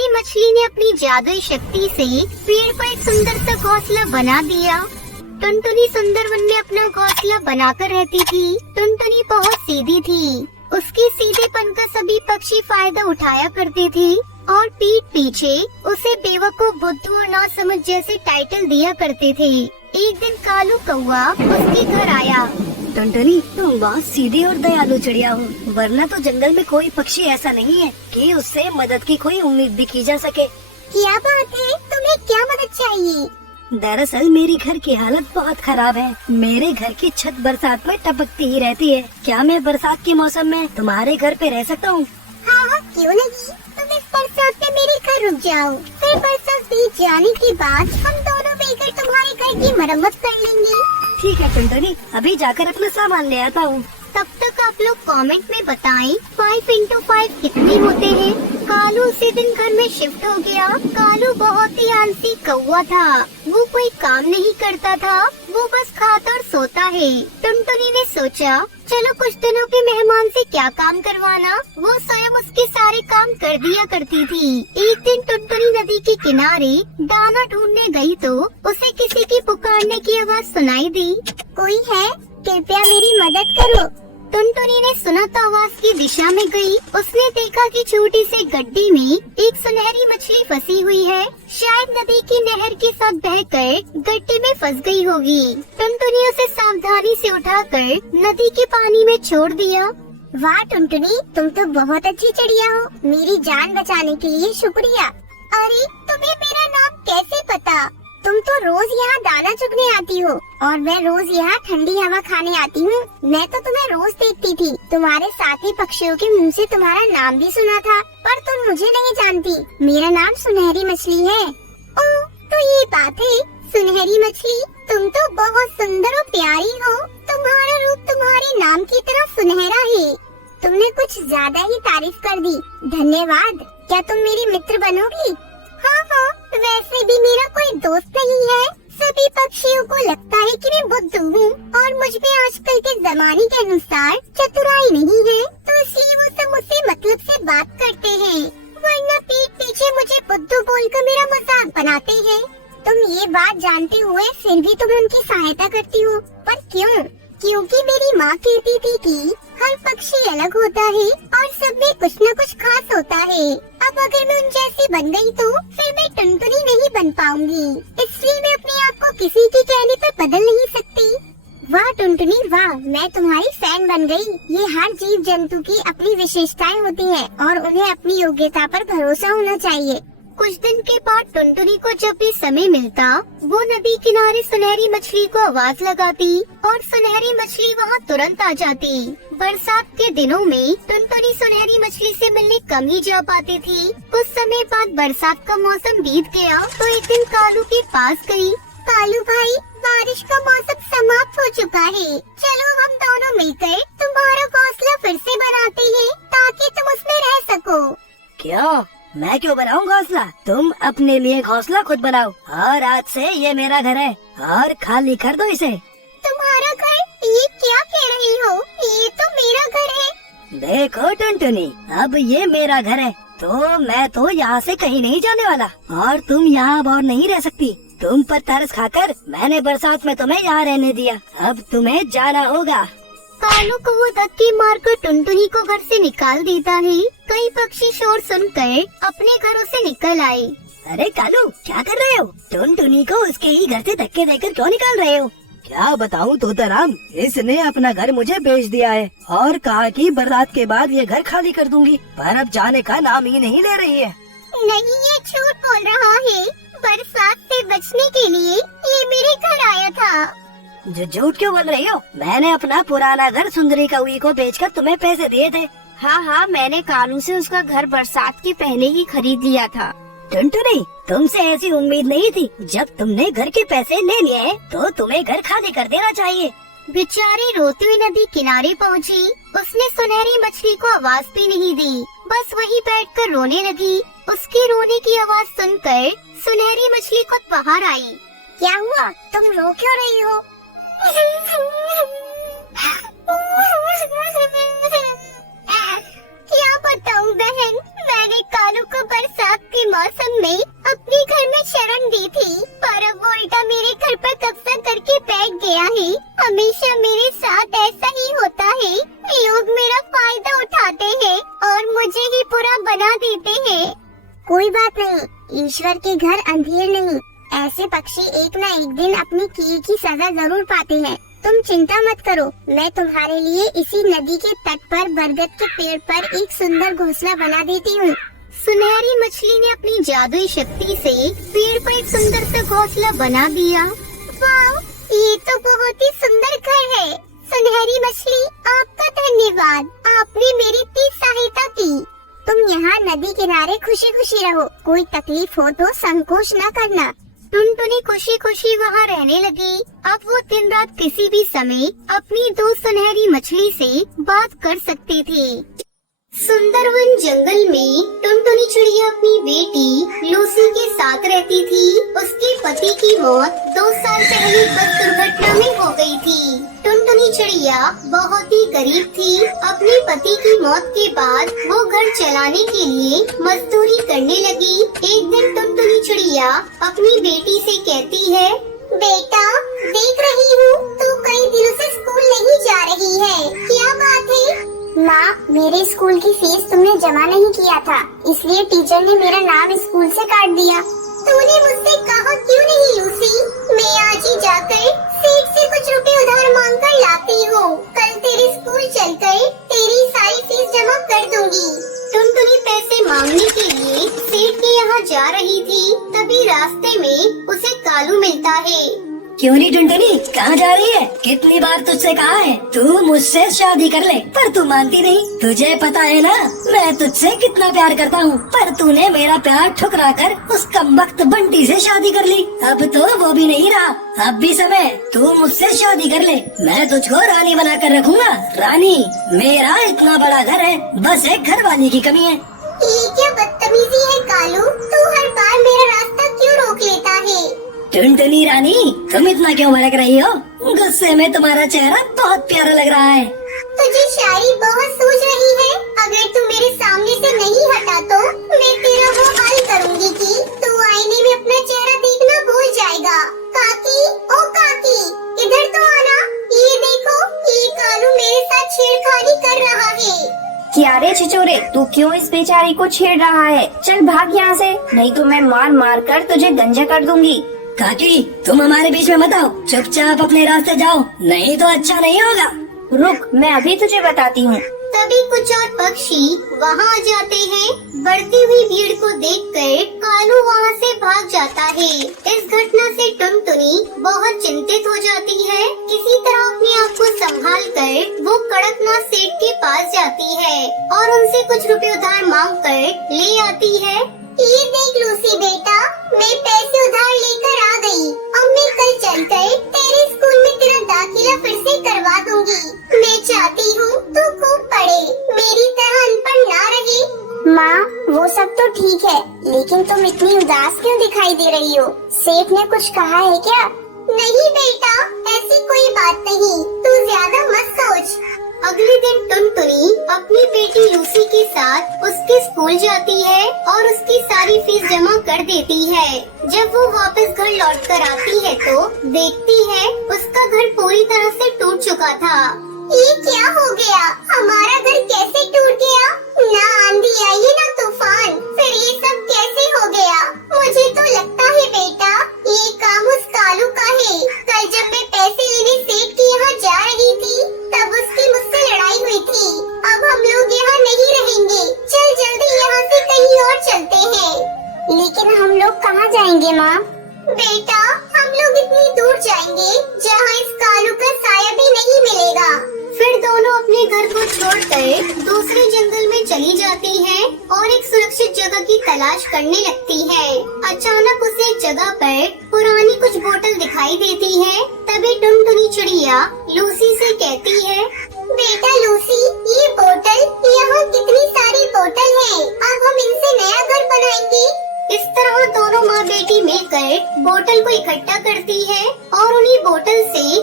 सुनहरी मछली ने अपनी जादुई शक्ति से पेड़ पर एक सुंदर सा घोंसला बना दिया। टुनटुनी सुंदर वन में अपना घोंसला बनाकर रहती थी। टुनटुनी बहुत सीधी थी। उसके सीधेपन का सभी पक्षी फायदा उठाया करते थे और पीठ पीछे उसे बेवकूफ, बुद्धू और नासमझ जैसे टाइटल दिया करते थे। एक दिन कालू कौवा उसके घर आया। टुनटुनी, तुम बहुत सीधी और दयालु चिड़िया हो, वरना तो जंगल में कोई पक्षी ऐसा नहीं है कि उससे मदद की कोई उम्मीद भी की जा सके। क्या बात है, तुम्हें क्या मदद चाहिए? दरअसल मेरी घर की हालत बहुत खराब है। मेरे घर की छत बरसात में टपकती ही रहती है। क्या मैं बरसात के मौसम में तुम्हारे घर पे रह सकता हूँ? हाँ, क्यों नहीं। तुम इस बरसात में मेरे घर रुक जाओ, फिर बरसात बीत जाने के बाद हम दोनों मिलकर तुम्हारे घर की मरम्मत कर लेंगे। ठीक है टुनटुनी, अभी जाकर अपना सामान ले आता हूँ। तब तक आप लोग कमेंट में बताएं 5 into 5 कितने होते हैं। कालू उसी दिन घर में शिफ्ट हो गया। कालू बहुत ही आलसी कौवा था। वो कोई काम नहीं करता था, वो बस खाता और सोता है। टुनटुनी ने सोचा, चलो कुछ दिनों के मेहमान से क्या काम करवाना। वो स्वयं उसके सारे काम कर दिया करती थी। एक दिन टुनटुनी नदी के किनारे दाना ढूंढने गई तो उसे किसी की पुकारने की आवाज सुनाई दी। कोई है? कृपया मेरी मदद करो। टुनटुनी ने सुना तो आवाज की दिशा में गई। उसने देखा कि छोटी सी गड्डी में एक सुनहरी मछली फंसी हुई है। शायद नदी की नहर के साथ बहकर गड्डी में फंस गई होगी। टुनटुनी उसे सावधानी से उठाकर नदी के पानी में छोड़ दिया। वाह टुनटुनी, तुम तो बहुत अच्छी चिड़िया हो। मेरी जान बचाने के लिए शुक्रिया। अरे, तुम्हें मेरा नाम कैसे पता? तुम तो रोज यहाँ दाना चुगने आती हो और मैं रोज यहाँ ठंडी हवा खाने आती हूँ। मैं तो तुम्हें रोज देखती थी। तुम्हारे साथी पक्षियों के मुंह से तुम्हारा नाम भी सुना था, पर तुम मुझे नहीं जानती। मेरा नाम सुनहरी मछली है। ओह, तो ये बात है। सुनहरी मछली, तुम तो बहुत सुंदर और प्यारी हो। तुम्हारा रूप तुम्हारे नाम की तरह सुनहरा है। तुमने कुछ ज्यादा ही तारीफ कर दी। धन्यवाद। क्या तुम मेरी मित्र बनोगी? हाँ, वैसे भी मेरा कोई दोस्त नहीं है। सभी पक्षियों को लगता है कि मैं बुद्धू हूँ और मुझ में आजकल के जमाने के अनुसार चतुराई नहीं है, तो इसलिए वो सब मुझसे मतलब से बात करते हैं। वरना पीठ पीछे मुझे बुद्धू बोलकर मेरा मजाक बनाते हैं। तुम ये बात जानते हुए फिर भी तुम उनकी सहायता करती हो, पर क्यों? क्योंकि मेरी माँ कहती थी कि हर पक्षी अलग होता है और सब में कुछ न कुछ खास होता है। अब अगर मैं उन जैसी बन गई तो फिर मैं टुनटुनी नहीं बन पाऊंगी। इसलिए मैं अपने आप को किसी के कहने पर बदल नहीं सकती। वाह टुनटुनी वाह, मैं तुम्हारी फैन बन गई। ये हर जीव जंतु की अपनी विशेषताएं होती हैं और उन्हें अपनी योग्यता पर भरोसा होना चाहिए। कुछ दिन के बाद टुनटुनी को जब भी समय मिलता, वो नदी किनारे सुनहरी मछली को आवाज लगाती और सुनहरी मछली वहाँ तुरंत आ जाती। बरसात के दिनों में टुनटुनी सुनहरी मछली से मिलने कम ही जा पाती थी। कुछ समय बाद बरसात का मौसम बीत गया तो एक दिन कालू के पास गई। कालू भाई, बारिश का मौसम समाप्त हो चुका है। चलो हम दोनों मिलकर तुम्हारा घोंसला फिर से बनाते हैं ताकि तुम उसमें रह सको। क्या? मैं क्यों बनाऊं घोंसला? तुम अपने लिए घोंसला खुद बनाओ और आज से ये मेरा घर है और खाली कर दो इसे। तुम्हारा घर? ये क्या कह रही हो? ये तो मेरा घर है। देखो टुनटुनी, अब ये मेरा घर है तो मैं तो यहाँ से कहीं नहीं जाने वाला और तुम यहाँ अब और नहीं रह सकती। तुम पर तरस खाकर मैंने बरसात में तुम्हें यहाँ रहने दिया। अब तुम्हें जाना होगा। कालू को वो धक्के मारकर टुनटुनी को घर से निकाल देता है। कई पक्षी शोर सुनकर अपने घरों से निकल आए। अरे कालू, क्या कर रहे हो? टुनटुनी को उसके ही घर से धक्के देकर क्यों निकाल रहे हो? क्या बताऊं तोताराम, इसने अपना घर मुझे बेच दिया है और कहा कि बरसात के बाद ये घर खाली कर दूंगी, पर अब जाने का नाम ही नहीं ले रही है। नहीं, ये झूठ बोल रहा है। बरसात से बचने के लिए ये मेरे घर आया था। झूठ क्यों बोल रही हो? मैंने अपना पुराना घर सुंदरी कौवी को बेचकर तुम्हें पैसे दिए थे। हाँ, मैंने कालू से उसका घर बरसात के पहले ही खरीद लिया था। टुनटुनी, तुमसे ऐसी उम्मीद नहीं थी। जब तुमने घर के पैसे ले लिए तो तुम्हें घर खाली कर देना चाहिए। बेचारी रोती हुई नदी किनारे पहुँची। उसने सुनहरी मछली को आवाज भी नहीं दी, बस वहीं बैठकर रोने लगी। उसके रोने की आवाज सुनकर सुनहरी मछली खुद बाहर आई। क्या हुआ? तुम रो क्यों रही हो? क्या बताऊं बहन, मैंने कालू को बरसात के रहते हैं। कोई बात नहीं, ईश्वर के घर अंधेर नहीं। ऐसे पक्षी एक न एक दिन अपनी किए की सजा जरूर पाते हैं। तुम चिंता मत करो, मैं तुम्हारे लिए इसी नदी के तट पर बरगद के पेड़ पर एक सुंदर घोंसला बना देती हूँ। सुनहरी मछली ने अपनी जादुई शक्ति से पेड़ पर एक सुंदर सा घोंसला बना दिया। वाह, ये तो बहुत ही सुंदर घर है। सुनहरी मछली, आपका धन्यवाद, आपने मेरी इतनी सहायता की। तुम यहाँ नदी किनारे खुशी खुशी रहो, कोई तकलीफ हो तो संकोच न करना। टुनटुनी खुशी खुशी वहाँ रहने लगी। अब वो दिन रात किसी भी समय अपनी दोस्त सुनहरी मछली से बात कर सकते थे। सुंदरवन जंगल में टुनटुनी चिड़िया अपनी बेटी लूसी के साथ रहती थी। उसके पति की मौत 2 साल पहले बस दुर्घटना में हो गई थी। टुनटुनी चिड़िया बहुत ही गरीब थी। अपने पति की मौत के बाद वो घर चलाने के लिए मजदूरी करने लगी। एक दिन टुनटुनी चिड़िया अपनी बेटी से कहती है, बेटा, देख रही हूँ तू कई दिनों से स्कूल नहीं जा रही है, क्या बात है? माँ, मेरे स्कूल की फीस तुमने जमा नहीं किया था, इसलिए टीचर ने मेरा नाम स्कूल से काट दिया। तूने मुझसे कहा क्यों नहीं लूसी? मैं आज ही जाकर सेठ से कुछ रुपए उधार मांग कर लाती हूँ। कल तेरे स्कूल चलकर तेरी सारी फीस जमा कर दूंगी। टुनटुनी पैसे मांगने के लिए सेठ के यहाँ जा रही थी, तभी रास्ते में उसे कालू मिलता है। क्यों नहीं टुनटुनी, कहाँ जा रही है? कितनी बार तुझसे कहा है तू मुझसे शादी कर ले, पर तू मानती नहीं। तुझे पता है ना मैं तुझसे कितना प्यार करता हूँ, पर तूने मेरा प्यार ठुकरा कर उस कमबख्त बंटी से शादी कर ली। अब तो वो भी नहीं रहा, अब भी समय, तू मुझसे शादी कर ले, मैं तुझको रानी बना कर रखूंगा। रानी, मेरा इतना बड़ा घर है, बस एक घर वाली की कमी है। ये क्या बदतमीजी है कालू, तू हर बार मेरा रास्ता क्यों रोक लेता है? टुनटुनी रानी, तुम इतना क्यों भड़क रही हो? गुस्से में तुम्हारा चेहरा बहुत प्यारा लग रहा है। तुझे शायरी बहुत सूझ रही है। अगर तू मेरे सामने से नहीं हटा तो मैं तेरा वो हाल करूँगी कि तू आईने में अपना चेहरा देखना भूल जाएगा। काकी, ओ काकी, इधर तो आना। ये देखो, ये कालू मेरे साथ छेड़खानी कर रहा है। क्या रे छिचोरे, तू क्यों इस बेचारी को छेड़ रहा है? चल भाग यहाँ से, नहीं तो मैं मार मार कर तुझे गंजा कर दूंगी। काकी, तुम हमारे बीच में मत आओ, चुपचाप अपने रास्ते जाओ, नहीं तो अच्छा नहीं होगा। रुक, मैं अभी तुझे बताती हूँ। तभी कुछ और पक्षी वहाँ आ जाते हैं। बढ़ती हुई भीड़ को देखकर कालू वहाँ से भाग जाता है। इस घटना से टुनटुनी बहुत चिंतित हो जाती है। किसी तरह अपने आप को संभाल कर वो कड़कनाथ सेठ के पास जाती है और उनसे कुछ रुपए उधार मांग कर ले आती है। ये देख लूसी बेटा, मैं पैसे उधार लेकर आ गई। अब मैं कल चलकर तेरे स्कूल में तेरा दाखिला फिर से करवा दूंगी। मैं चाहती हूँ तू खूब पढ़े, मेरी तरह अनपढ़ ना रहे। माँ, वो सब तो ठीक है, लेकिन तुम इतनी उदास क्यों दिखाई दे रही हो? सेठ ने कुछ कहा है क्या? नहीं बेटा, ऐसी कोई बात नहीं, तू ज्यादा मत सोच। अगले दिन टुनटुनी अपनी बेटी लूसी के साथ उसके स्कूल जाती है और उसकी सारी फीस जमा कर देती है। जब वो वापस घर लौट कर आती है तो देखती है उसका घर पूरी तरह से टूट चुका था। ये क्या हो गया? हमारा घर कैसे टूट गया? ना आंधी आई ना तूफान, फिर ये सब कैसे हो गया? मुझे तो लगता है बेटा ये काम उस कालू का है। कल जब मैं पैसे लेने सेठ के यहाँ जा रही थी तब उसकी मुझसे लड़ाई हुई थी। अब हम लोग यहाँ नहीं रहेंगे, चल जल्दी यहाँ से कहीं और चलते हैं। लेकिन हम लोग कहाँ जाएंगे माँ? बेटा, हम लोग इतनी दूर जाएंगे जहाँ इस कालू का साया भी नहीं मिलेगा। फिर दोनों अपने घर को छोड़कर दूसरे जंगल में चली जाती हैं और एक सुरक्षित जगह की तलाश करने लगती है। अचानक उसे एक जगह पर पुरानी कुछ बोतल दिखाई देती है। तभी टुनटुनी चिड़िया लूसी से कहती है, बेटा लूसी, ये बोतल, यहाँ कितनी सारी बोतल है, अब हम इनसे नया घर बनाएंगे। इस तरह दोनों माँ बेटी मिलकर बोतल को इकट्ठा करती है और उन्हीं बोतल से